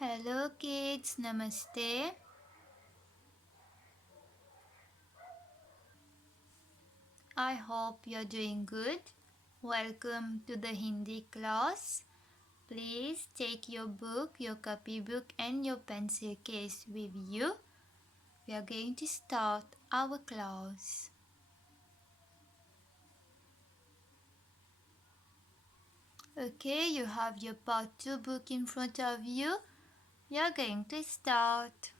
Hello kids, Namaste. I hope you're doing good. Welcome to the Hindi class. Please take your book, your copybook and your pencil case with you. We are going to start our class. Okay, you have your part 2 book in front of you. We are going to start.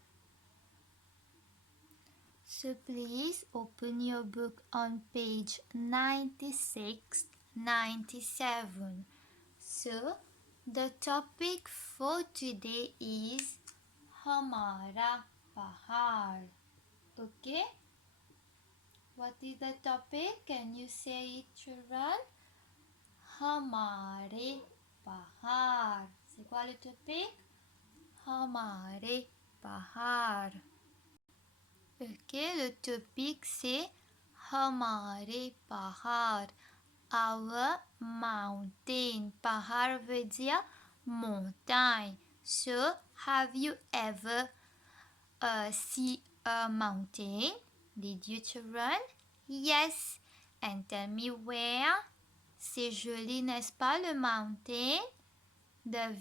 So please open your book on page 96, 97. So the topic for today is Hamara Pahar. Okay? What is the topic? Can you say it, children? Hamare Pahar. C'est quoi le topic? Hamare Pahar. Ok, le topic c'est Hamare Pahar. Our mountain. Pahar veut dire montagne. So, have you ever see a mountain? Did you children? Yes. And tell me where? C'est joli, n'est-ce pas, le mountain? The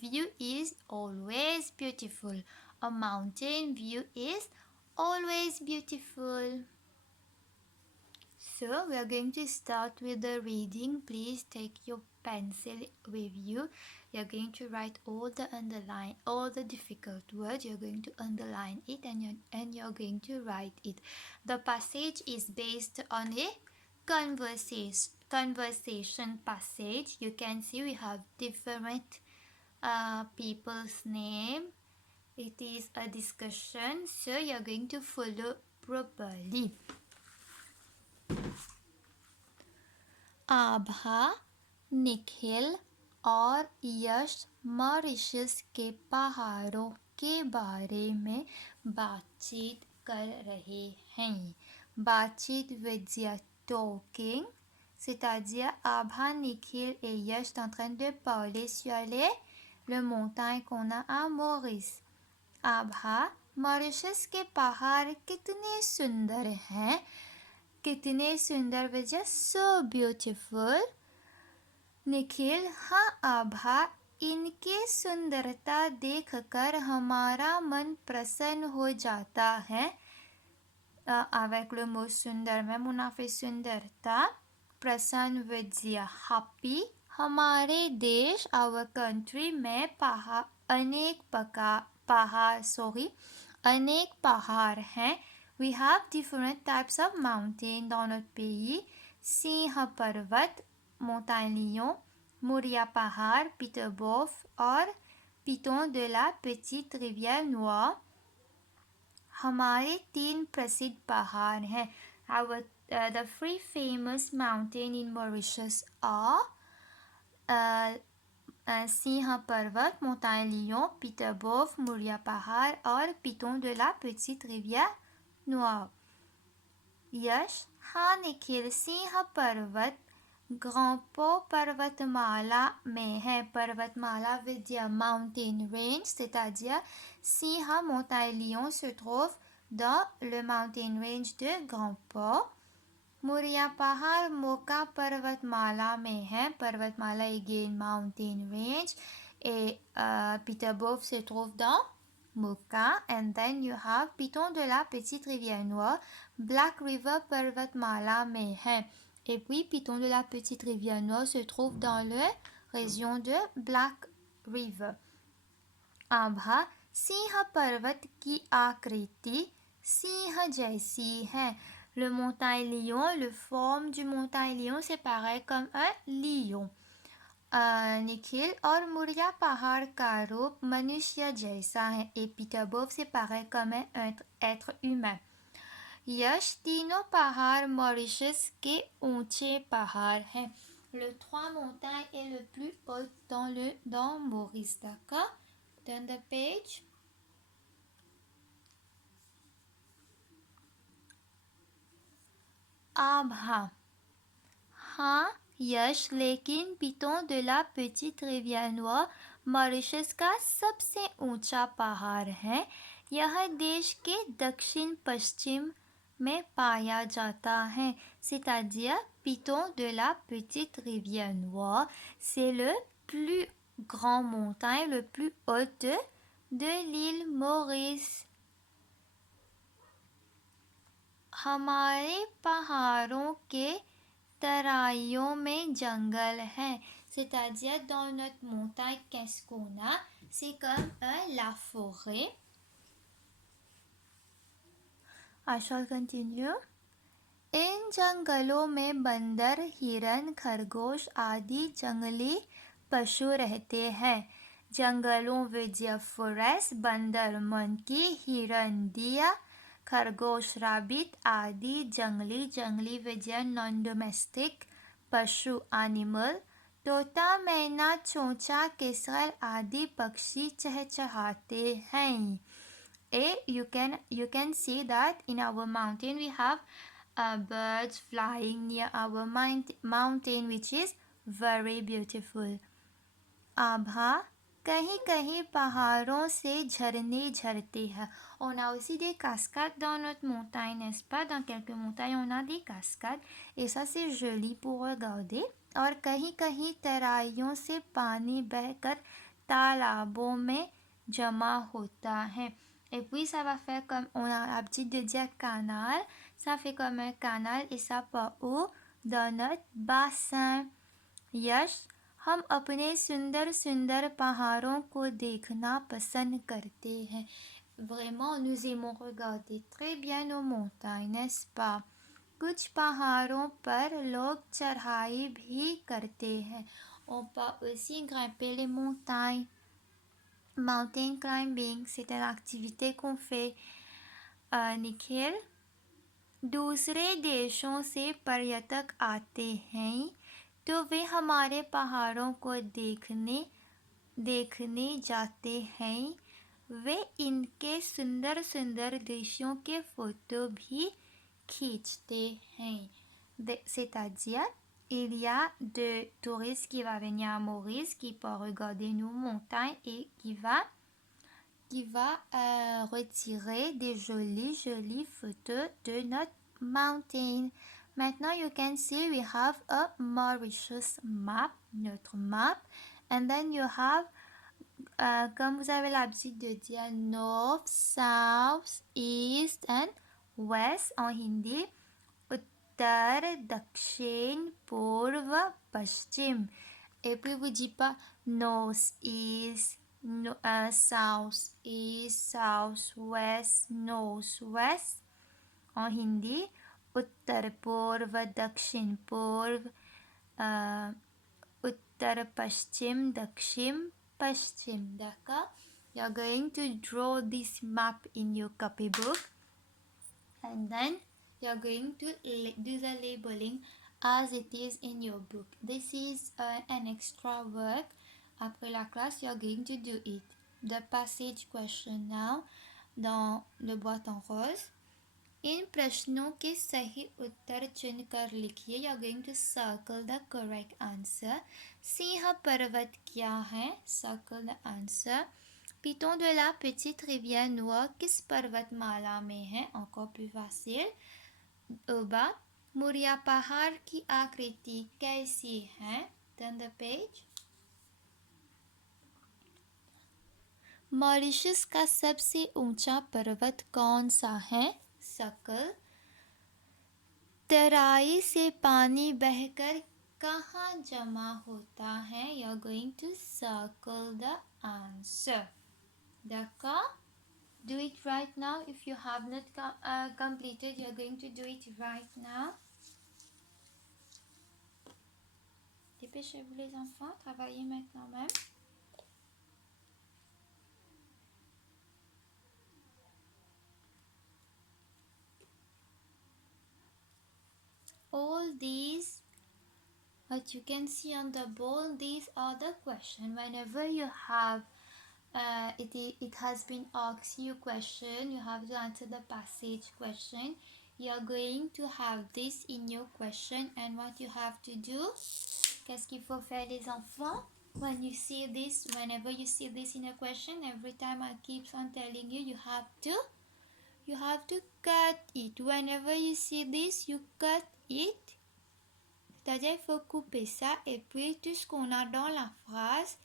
view is always beautiful. A mountain view is always beautiful. So we are going to start with the reading. Please take your pencil with you. You're going to write all the difficult words. You're going to underline it and you're going to write it. The passage is based on a conversation passage. You can see we have different people's name. It is a discussion, so you're going to follow properly. आभा, निखिल और यश मॉरिशस के पहाड़ों के बारे में बातचीत कर रहे हैं. Bathchit veut talking, c'est-à-dire Abha, Nikhil et Yash sont en train de parler sur le montagne qu'on a à Maurice. Abha, Mauritius के पहाड़ कितने सुंदर हैं. कितने सुंदर वजह so beautiful. निखिल, हाँ आभा, इनके सुंदरता देखकर हमारा मन प्रसन्न हो जाता है. Avec le mot सुंदर में मुनाफे सुंदरता. प्रसन्न वजह happy. हमारे देश our country में अनेक पहाड़ हैं. We have different types of mountain dans notre pays. Singh पर्वत, montagne lion, Moria पहाड़, Peterbof और piton de la petite rivière noire. हमारे 3 प्रसिद्ध पहाड़ हैं. The 3 famous mountain in Mauritius are Singh पर्वत, montagne lion, Peterbof, Moria पहाड़ और piton de la petite rivière noire. यश, हाँ निखिल, सिंह पर्वत ग्रांपो पर्वतमाला में है. पर्वतमाला veut dire mountain range, c'est-à-dire Singh montagne lion se trouve dans le mountain range de Grandport. Muria पहाड़ मोका पर्वतमाला में है. पर्वतमाला again mountain range et Peterbof se trouve dans Moka. And then you have piton de la petite rivière noire, Black River पर्वतमाला में है. Et puis piton de la petite rivière noire se trouve dans la région de Black River. आभा, सिंह पर्वत की आकृति सिंह जैसी है. Le montagne lion, le forme du montagne lion, c'est pareil comme un lion. Nikhil, और मुरिया पहाड़ का रूप मनुष्य जैसा है. Et Peterbof, c'est pareil comme un être humain. यश, तीनों पहाड़ मॉरिशस के ऊंचे पहाड़ हैं. Le 3 montagnes est le plus haut dans Maurice, d'accord? Turn the page. आभा, हाँ यश, लेकिन पिटों de la petite rivière noire Mauritius का सबसे ऊंचा पहाड़ है। यह देश के दक्षिण पश्चिम में पाया जाता है। C'est-à-dire, Piton de la petite rivière Noire, c'est le plus grand montagne, le plus haut de l'île Maurice. हमारे पहाड़ों के तराइयों में जंगल है। C'est-à-dire, dans notre montagne, qu'est-ce qu'on a? C'est comme la forêt. I shall continue. इन जंगलों में बंदर, हिरन, खरगोश आदि जंगली पशु रहते हैं। जंगलों with forest, बंदर monkey, हिरन डियर, खरगोश rabbit आदि जंगली with नॉन डोमेस्टिक पशु animal, तोता, मैना, चोंचा, केसर आदि पक्षी चहचहाते हैं। You can see that in our mountain we have birds flying near our mountain, which is very beautiful. आभा, कहीं कहीं पहाड़ों से झरने झरते हैं। On a aussi des cascades dans notre montagne, n'est-ce pas? Dans quelques montagnes, on a des cascades. Et ça, c'est joli pour regarder. और कहीं कहीं तराइयों से पानी बहकर तालाबों में जमा होता है। Et puis ça va faire comme on a l'habitude de dire canal, ça fait comme un canal et ça part où? Dans notre bassin. यश, हम अपने सुंदर सुंदर पहाड़ों को देखना पसंद करते हैं। Vraiment, nous aimons regarder très bien nos montagnes, n'est-ce pas? कुछ पहाड़ों पर लोग चढ़ाई भी करते हैं। On peut aussi grimper les montagnes. Mountain climbing, c'est une activité qu'on fait. Nikhil, दूसरे देशों से पर्यटक आते हैं तो वे हमारे पहाड़ों को देखने जाते हैं। वे इनके सुंदर सुंदर दृश्यों के फोटो भी खींचते हैं। C'est-à-dire, il y a des touristes qui vont venir à Maurice, qui peuvent regarder nos montagnes et qui va retirer des jolies photos de notre mountain. Maintenant, you can see we have a Mauritius map, notre map, and then you have, comme vous avez l'habitude de dire, north, south, east and west en hindi. उत्तर, दक्षिण, पूर्व, पश्चिम. Et puis vous dites pas north, east, south, east, south, west, north, west. En hindi, उत्तर पूर्व, दक्षिण पूर्व, उत्तर पश्चिम, दक्षिण पश्चिम. D'accord? You are going to draw this map in your copybook, and then you are going to do the labeling as it is in your book. This is an extra work. Après la classe, you are going to do it. The passage question now dans le boîte en rose. इन प्रश्नों के सही उत्तर चुनकर लिखिए. You are going to circle the correct answer. Singh पर्वत क्या है? Circle the answer. Piton de la petite rivière Noire किस पर्वतमाला में है? Encore plus facile. Oba, Muria पहाड़ की आकृति कैसी है? Turn the page. मॉरिशस का सबसे ऊंचा पर्वत कौन सा है? सर्कल. तराई से पानी बहकर कहाँ जमा होता है? You are going to circle the answer. D'accord? Do it right now. If you have not completed, you are going to do it right now. Dépêchez-vous les enfants, travaillez maintenant même. All these, what you can see on the board, these are the questions. Whenever you have it has been asked you question, you have to answer the passage question. You are going to have this in your question, and what you have to do, qu'est-ce qu'il faut faire les enfants? When you see this, whenever you see this in a question, every time I keep on telling you, you have to cut it. Whenever you see this, you cut it. C'est-à-dire, il faut couper ça, et puis tout ce qu'on a dans la phrase,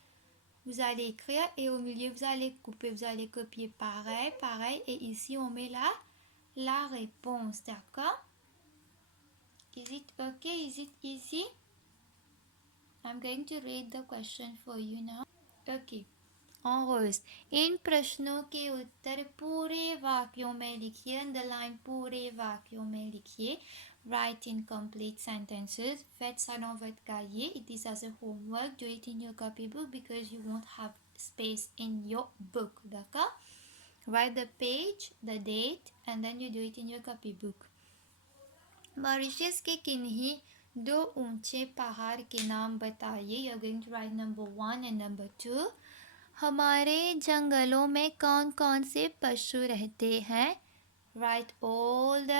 vous allez écrire, et au milieu, vous allez couper, vous allez copier pareil, et ici, on met la réponse, d'accord? Is it okay? Is it easy? I'm going to read the question for you now. Okay. En rose, इन प्रश्नों के उत्तर पूरे वाक्यों में लिखिए, underline पूरे वाक्यों में लिखिए. Write in complete sentences. Faites ça dans votre cahier. It is as a homework. Do it in your copybook because you won't have space in your book. D'accord? Write the page, the date, and then you do it in your copybook. Mauritius के किन्हीं दो ऊंचे पहाड़ के नाम बताइए. You're going to write number 1 and number 2. हमारे जंगलों में कौन कौन से पशु रहते हैं? Write all the